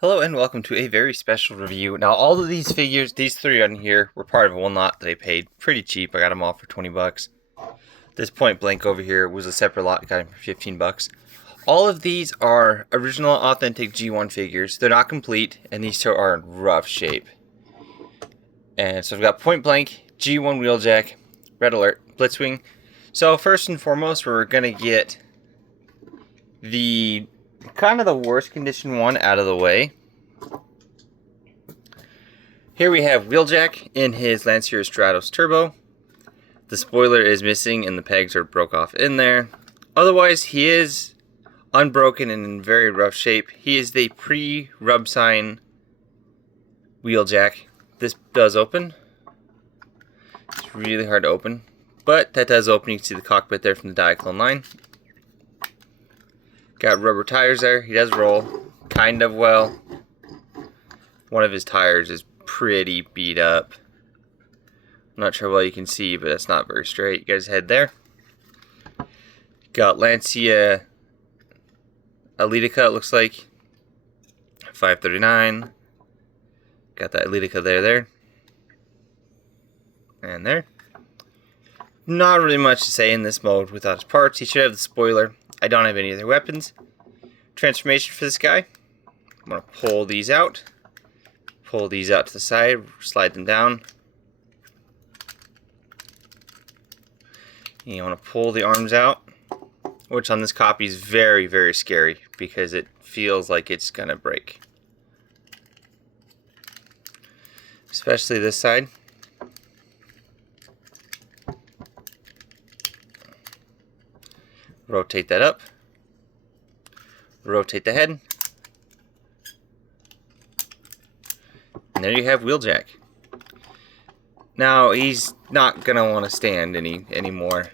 Hello and welcome to a very special review. Now all of these figures, these three on here, were part of one lot that I paid pretty cheap. I got them all for 20 bucks. This point blank over here was a separate lot, I got them for 15 bucks. All of these are original authentic G1 figures. They're not complete and these two are in rough shape. And so I've got point blank, G1 wheeljack, red alert, blitzwing. So first and foremost we're going to get the kind of the worst condition one out of the way. Here we have wheeljack in his Lancia Stratos Turbo. The spoiler is missing and the pegs are broke off in there. Otherwise he is unbroken and in very rough shape. He is the pre-rub sign wheeljack. This does open. It's really hard to open, but that does open. You can see the cockpit there from the Diaclone line. Got rubber tires there. He does roll kind of well. One of his tires is pretty beat up. I'm not sure what you can see, but it's not very straight. You guys head there. Got Lancia Elitica, it looks like. 539. Got that Elitica there. And there. Not really much to say in this mode without his parts. He should have the spoiler. I don't have any other weapons. Transformation for this guy. I'm going to pull these out. Pull these out to the side. Slide them down. You want to pull the arms out. Which on this copy is very, very scary. Because it feels like it's going to break. Especially this side. Rotate that up. Rotate the head. And there you have wheeljack. Now he's not gonna want to stand anymore.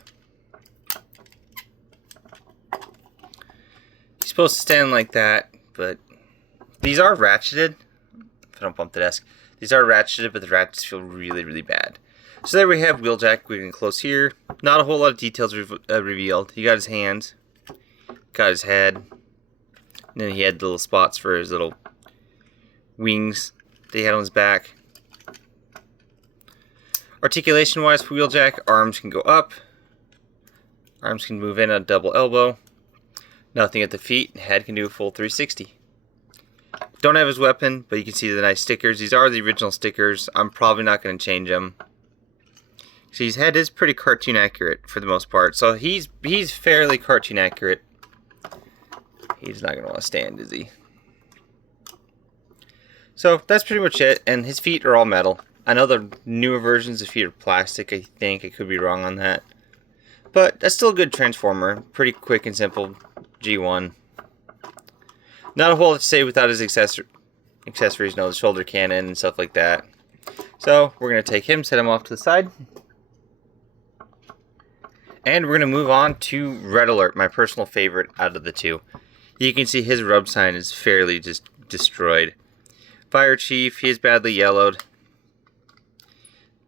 He's supposed to stand like that, but these are ratcheted. If I don't bump the desk. These are ratcheted, but the ratchets feel really, really bad. So there we have wheeljack. We're getting close here. Not a whole lot of details revealed. He got his hands, got his head, and then he had the little spots for his little wings that he had on his back. Articulation wise for wheeljack, arms can go up. Arms can move in a double elbow. Nothing at the feet. Head can do a full 360. Don't have his weapon, but you can see the nice stickers. These are the original stickers. I'm probably not going to change them. See, his head is pretty cartoon accurate for the most part. So he's fairly cartoon accurate. He's not going to want to stand, is he? So that's pretty much it. And his feet are all metal. I know the newer versions, the feet are plastic, I think. I could be wrong on that. But that's still a good transformer. Pretty quick and simple G1. Not a whole lot to say without his accessories. You know, the shoulder cannon and stuff like that. So we're going to take him, set him off to the side. And we're going to move on to Red Alert, my personal favorite out of the two. You can see his rub sign is fairly just destroyed. Fire Chief, he is badly yellowed.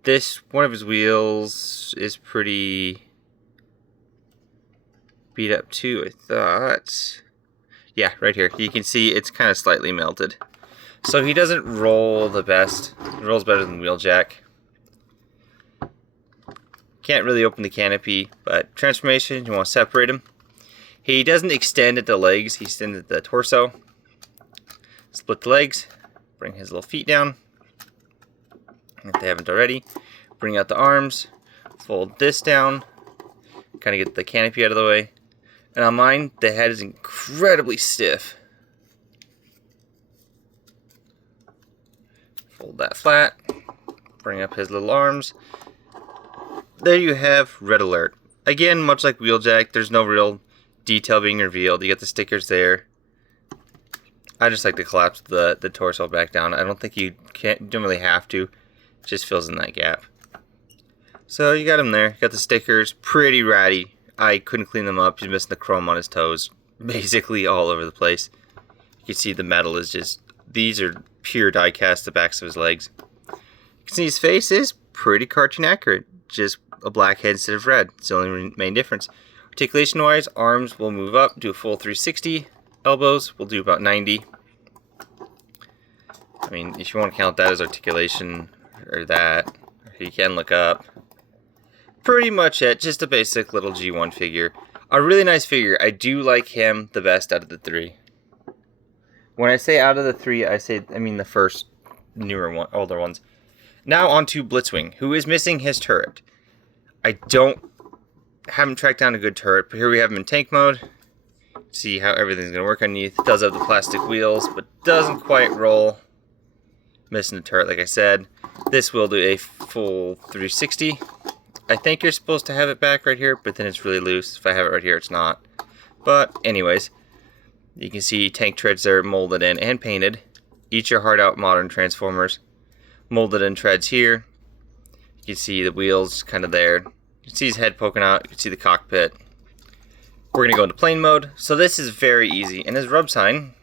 This, one of his wheels is pretty beat up too, I thought. Yeah, right here. You can see it's kind of slightly melted. So he doesn't roll the best. He rolls better than wheeljack. Can't really open the canopy, but transformation, you want to separate him. He doesn't extend at the legs, he extends at the torso. Split the legs, bring his little feet down, if they haven't already. Bring out the arms, fold this down, kind of get the canopy out of the way. And on mine, the head is incredibly stiff. Fold that flat, bring up his little arms. There you have Red Alert. Again, much like wheeljack, there's no real detail being revealed. You get the stickers there. I just like to collapse the torso back down. I don't think you don't really have to. It just fills in that gap. So you got him there. You got the stickers. Pretty ratty. I couldn't clean them up. He's missing the chrome on his toes. Basically all over the place. You can see the metal is just... These are pure die cast, the backs of his legs. You can see his face is pretty cartoon accurate. Just a black head instead of red. It's the only main difference. Articulation wise, arms will move up, do a full 360. Elbows will do about 90. I mean, if you want to count that as articulation, or that, you can look up. Pretty much it, just a basic little G1 figure. A really nice figure. I do like him the best out of the three. When I say out of the three, I mean the first newer one, older ones. Now on to Blitzwing, who is missing his turret. I haven't tracked down a good turret, but here we have him in tank mode. See how everything's going to work underneath. Does have the plastic wheels, but doesn't quite roll. Missing the turret, like I said. This will do a full 360. I think you're supposed to have it back right here, but then it's really loose. If I have it right here, it's not. But anyways, you can see tank treads there molded in and painted. Eat your heart out, modern Transformers. Molded in treads here. You can see the wheels kind of there. You can see his head poking out. You can see the cockpit. We're going to go into plane mode. So this is very easy. And his rub sign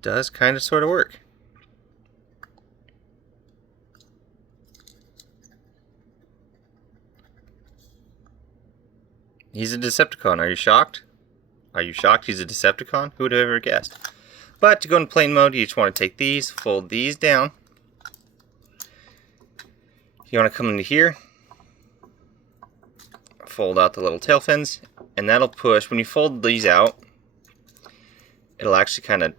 does kind of sort of work. He's a Decepticon. Are you shocked? Are you shocked he's a Decepticon? Who would have ever guessed? But to go in plane mode, you just want to take these, fold these down. You want to come into here, fold out the little tail fins, and that'll push. When you fold these out, it'll actually kind of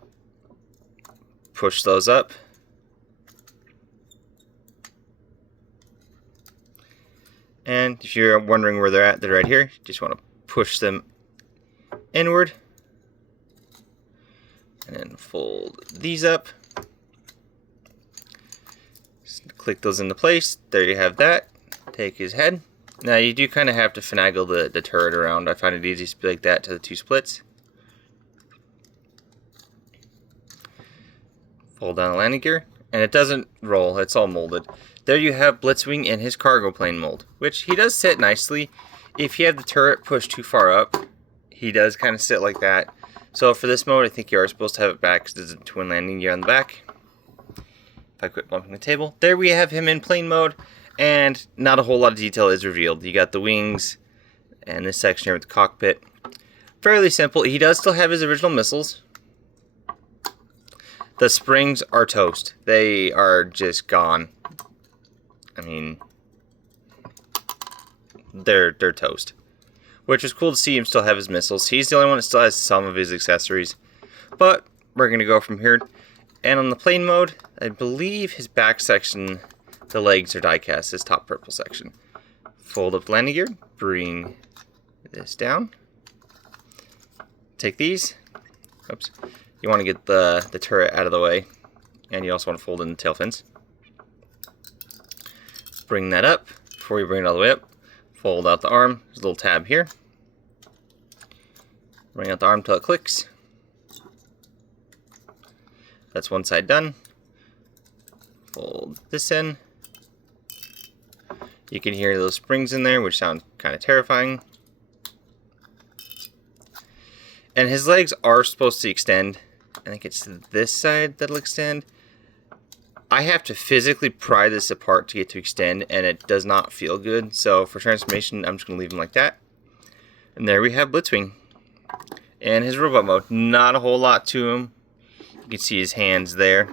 push those up. And if you're wondering where they're at, they're right here. You just want to push them inward. And then fold these up. Just click those into place. There you have that. Take his head. Now you do kind of have to finagle the turret around. I find it easy to be like that to the two splits. Fold down the landing gear. And it doesn't roll. It's all molded. There you have Blitzwing in his cargo plane mold, which he does sit nicely. If you have the turret pushed too far up, he does kind of sit like that. So for this mode, I think you are supposed to have it back because there's a twin landing gear on the back. If I quit bumping the table. There we have him in plane mode, and not a whole lot of detail is revealed. You got the wings and this section here with the cockpit. Fairly simple. He does still have his original missiles. The springs are toast. They are just gone. I mean, they're toast. Which is cool to see him still have his missiles. He's the only one that still has some of his accessories. But we're going to go from here. And on the plane mode, I believe his back section, the legs are die cast, his top purple section. Fold up the landing gear, bring this down. Take these. Oops. You want to get the turret out of the way. And you also want to fold in the tail fins. Bring that up. Before you bring it all the way up, fold out the arm. There's a little tab here. Bring out the arm until it clicks. That's one side done. Fold this in. You can hear those springs in there, which sound kind of terrifying. And his legs are supposed to extend. I think it's this side that'll extend. I have to physically pry this apart to get to extend, and it does not feel good. So for transformation, I'm just going to leave him like that. And there we have Blitzwing. And his robot mode, not a whole lot to him. You can see his hands there.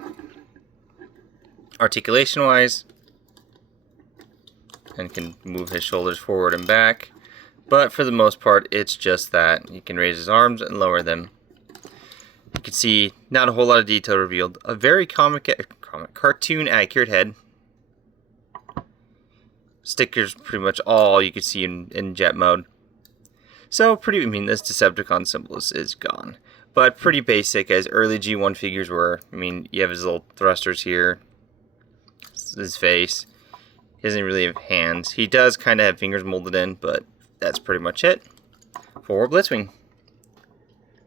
Articulation-wise, and can move his shoulders forward and back. But for the most part, it's just that. He can raise his arms and lower them. You can see not a whole lot of detail revealed. A very cartoon accurate head. Stickers pretty much all you can see in jet mode. So pretty, I mean, this Decepticon symbol is gone. But pretty basic as early G1 figures were. I mean, you have his little thrusters here. His face. He doesn't really have hands. He does kind of have fingers molded in, but that's pretty much it for Blitzwing.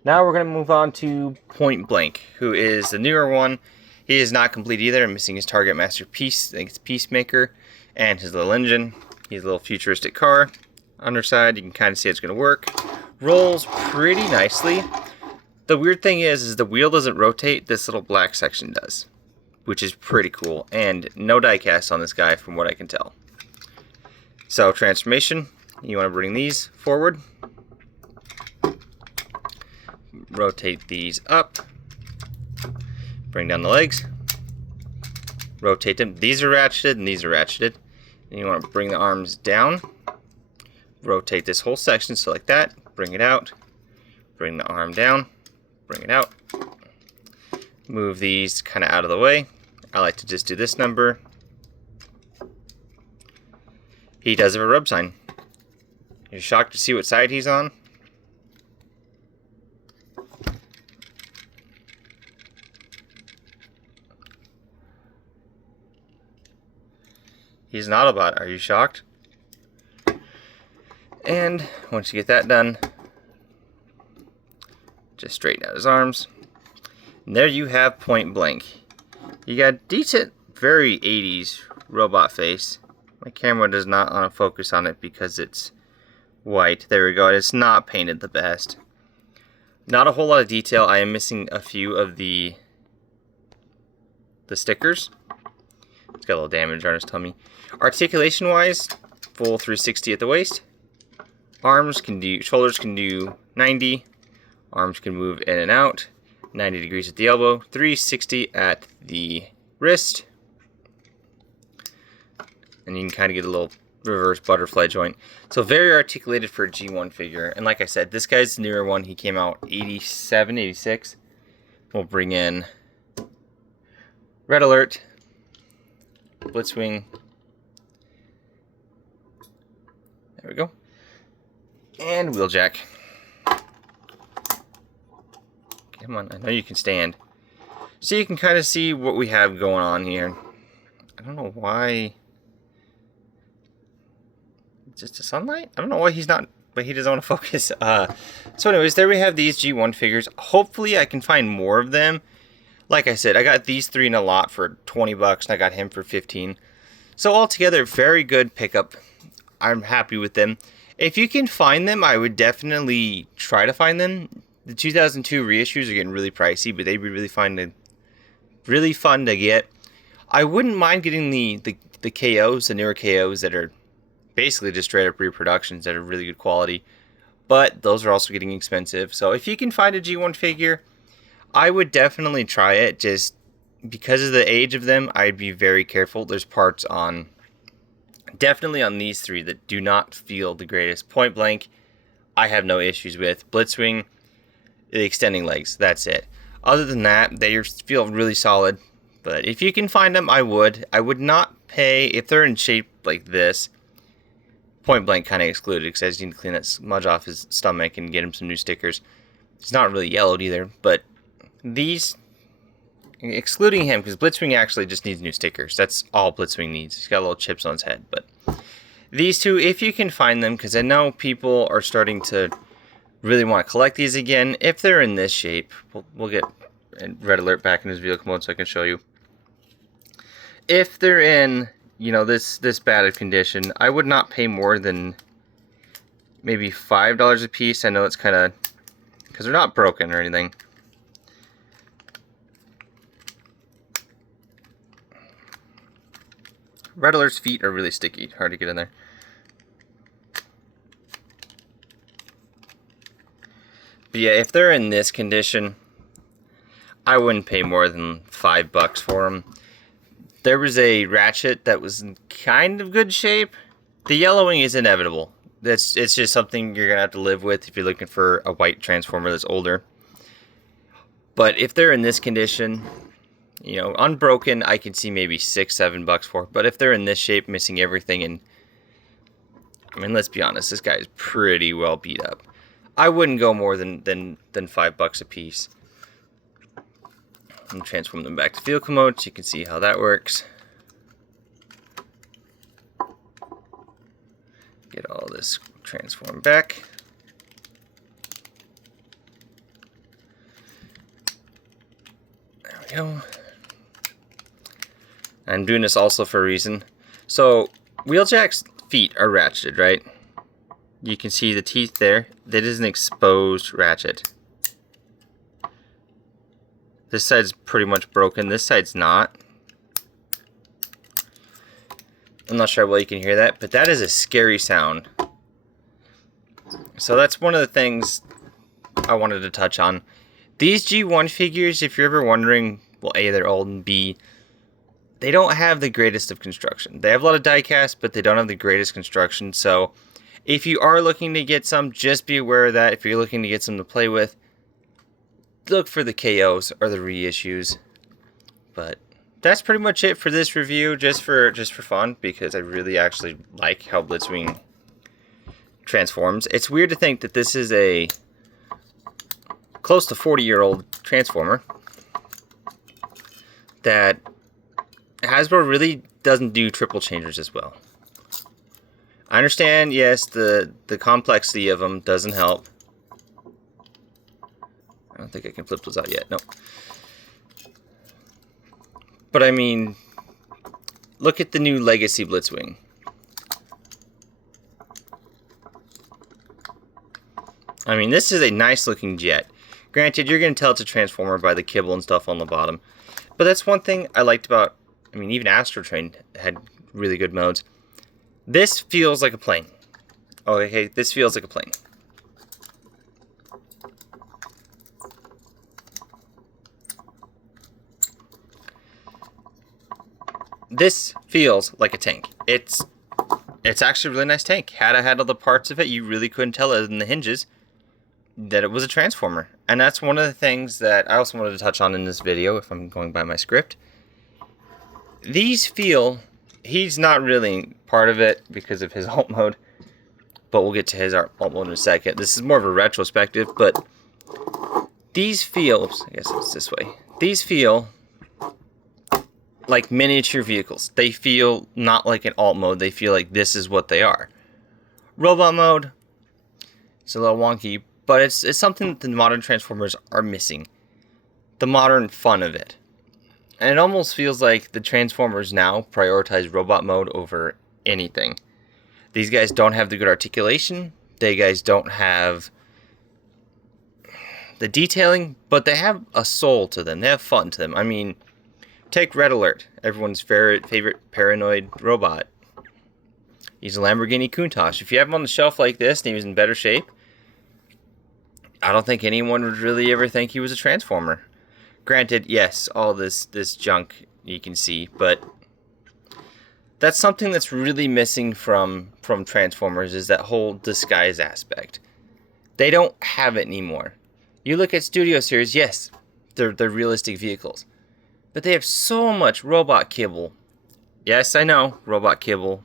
Now we're going to move on to Point Blank, who is the newer one. He is not complete either. I'm missing his Target Master piece. I think it's Peacemaker. And his little engine. He's a little futuristic car. Underside, you can kind of see it's going to work. Rolls pretty nicely. The weird thing is the wheel doesn't rotate. This little black section does, which is pretty cool. And no die cast on this guy from what I can tell. So transformation, you want to bring these forward. rotate these up, bring down the legs, rotate them. These are ratcheted and these are ratcheted. And you want to bring the arms down, rotate this whole section, so like that, bring it out, bring the arm down, bring it out, move these kind of out of the way. I like to just do this number. He does have a rub sign. You're shocked to see what side he's on? He's an Autobot. Are you shocked? And once you get that done, just straighten out his arms. And there you have Point Blank. You got decent, very 80s robot face. My camera does not want to focus on it because it's white. There we go. It's not painted the best. Not a whole lot of detail. I am missing a few of the stickers. It's got a little damage on his tummy. Articulation wise, full 360 at the waist. Shoulders can do 90. Arms can move in and out. 90 degrees at the elbow. 360 at the wrist. And you can kind of get a little reverse butterfly joint. So very articulated for a G1 figure. And like I said, this guy's the newer one. He came out 87, 86. We'll bring in Red Alert, Blitzwing. There we go. And wheeljack. Come on, I know you can stand. So you can kind of see what we have going on here. I don't know why. Just the sunlight? I don't know why he's not, but he doesn't want to focus. So anyways, there we have these G1 figures. Hopefully I can find more of them. Like I said, I got these three in a lot for 20 bucks, and I got him for 15. So altogether, very good pickup. I'm happy with them. If you can find them, I would definitely try to find them. The 2002 reissues are getting really pricey, but they'd be really fun to get. I wouldn't mind getting the KOs, the newer KOs that are basically just straight up reproductions that are really good quality. But those are also getting expensive. So if you can find a G1 figure, I would definitely try it. Just because of the age of them, I'd be very careful. There's parts on, definitely on these three, that do not feel the greatest. Point Blank, I have no issues with. Blitzwing, the extending legs, that's it. Other than that, they feel really solid. But if you can find them, I would. I would not pay, if they're in shape like this, Point Blank kind of excluded, because I just need to clean that smudge off his stomach and get him some new stickers. He's not really yellowed either, but these, excluding him, because Blitzwing actually just needs new stickers. That's all Blitzwing needs. He's got little chips on his head. But these two, if you can find them, because I know people are starting to really want to collect these again. If they're in this shape, we'll get Red Alert back in his vehicle mode so I can show you. If they're in, you know, this bad of condition, I would not pay more than maybe $5 a piece. I know it's kind of, because they're not broken or anything. Red Alert's feet are really sticky, hard to get in there. But yeah, if they're in this condition, I wouldn't pay more than $5 for them. There was a Ratchet that was in kind of good shape. The yellowing is inevitable. It's just something you're going to have to live with if you're looking for a white Transformer that's older. But if they're in this condition, you know, unbroken, I can see maybe $6, $7 for. But if they're in this shape, missing everything, and I mean, let's be honest, this guy is pretty well beat up. I wouldn't go more than $5 a piece. I'm transform them back to vehicle mode so you can see how that works. Get all this transformed back. There we go. I'm doing this also for a reason. So Wheeljack's feet are ratcheted, right? You can see the teeth there. That is an exposed ratchet. This side's pretty much broken. This side's not. I'm not sure how well you can hear that, but that is a scary sound. So that's one of the things I wanted to touch on. These G1 figures, if you're ever wondering, well, A, they're old, and B, they don't have the greatest of construction. They have a lot of die-cast, but they don't have the greatest construction. So if you are looking to get some, just be aware of that. If you're looking to get some to play with, look for the KOs or the reissues. But that's pretty much it for this review, just for fun, because I really actually like how Blitzwing transforms. It's weird to think that this is a close to 40-year-old Transformer that Hasbro really doesn't do triple changers as well. I understand, yes, the complexity of them doesn't help. I don't think I can flip those out yet, no. But I mean, look at the new Legacy Blitzwing. I mean, this is a nice looking jet. Granted, you're going to tell it's a Transformer by the kibble and stuff on the bottom. But that's one thing I liked about, I mean, even Astro Train had really good modes. This feels like a plane. Oh, okay, this feels like a plane. This feels like a tank. It's actually a really nice tank. Had I had all the parts of it, you really couldn't tell other than the hinges that it was a Transformer. And that's one of the things that I also wanted to touch on in this video, if I'm going by my script. These feel, he's not really part of it because of his alt mode, but we'll get to his alt mode in a second. This is more of a retrospective, but these feel, oops, I guess it's this way. These feel like miniature vehicles. They feel not like an alt mode. They feel like this is what they are. Robot mode, it's a little wonky, but it's something that the modern Transformers are missing. The modern fun of it. And it almost feels like the Transformers now prioritize robot mode over anything. These guys don't have the good articulation. They guys don't have the detailing, but they have a soul to them. They have fun to them. I mean, take Red Alert, everyone's favorite paranoid robot. He's a Lamborghini Countach. If you have him on the shelf like this and he was in better shape, I don't think anyone would really ever think he was a Transformer. Granted, yes, all this junk you can see, but that's something that's really missing from Transformers, is that whole disguise aspect. They don't have it anymore. You look at Studio Series, yes, they're realistic vehicles, but they have so much robot kibble. Yes, I know, robot kibble.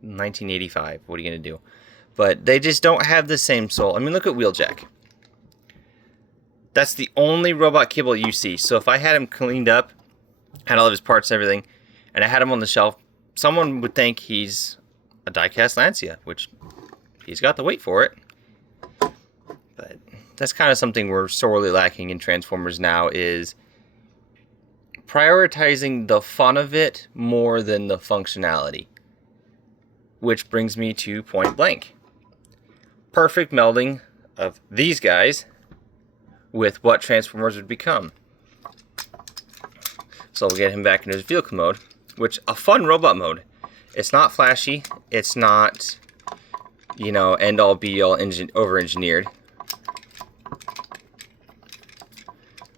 1985, what are you going to do? But they just don't have the same soul. I mean, look at Wheeljack. That's the only robot kibble you see. So if I had him cleaned up, had all of his parts and everything, and I had him on the shelf, someone would think he's a die-cast Lancia, which he's got the weight for it. But that's kind of something we're sorely lacking in Transformers now, is prioritizing the fun of it more than the functionality. Which brings me to Point Blank. Perfect melding of these guys with what Transformers would become. So we'll get him back into his vehicle mode, which a fun robot mode. It's not flashy. It's not, you know, end all be all over engineered.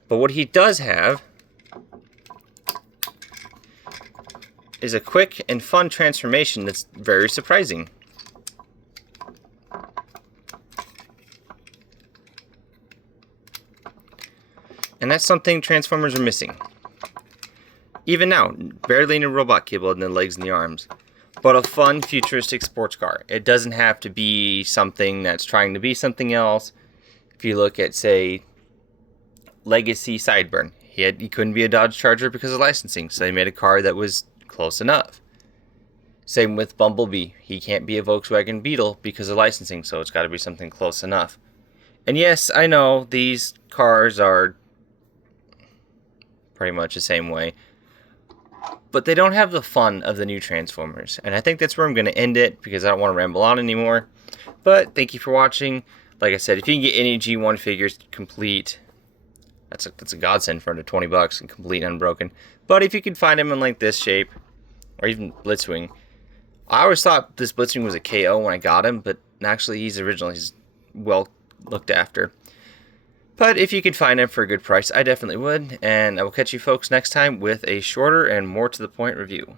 But what he does have is a quick and fun transformation that's very surprising. And that's something Transformers are missing. Even now, barely any robot kibble in the legs and the arms. But a fun, futuristic sports car. It doesn't have to be something that's trying to be something else. If you look at, say, Legacy Sideburn, he couldn't be a Dodge Charger because of licensing, so they made a car that was close enough. Same with Bumblebee. He can't be a Volkswagen Beetle because of licensing, so it's got to be something close enough. And yes, I know these cars are pretty much the same way, but they don't have the fun of the new Transformers. And I think that's where I'm going to end it, because I don't want to ramble on anymore. But thank you for watching. Like I said, if you can get any G1 figures complete, that's a godsend for under 20 bucks and complete and unbroken. But if you can find them in like this shape, or even Blitzwing, I always thought this Blitzwing was a KO when I got him, but actually he's original. He's well looked after. But if you could find them for a good price, I definitely would. And I will catch you folks next time with a shorter and more to the point review.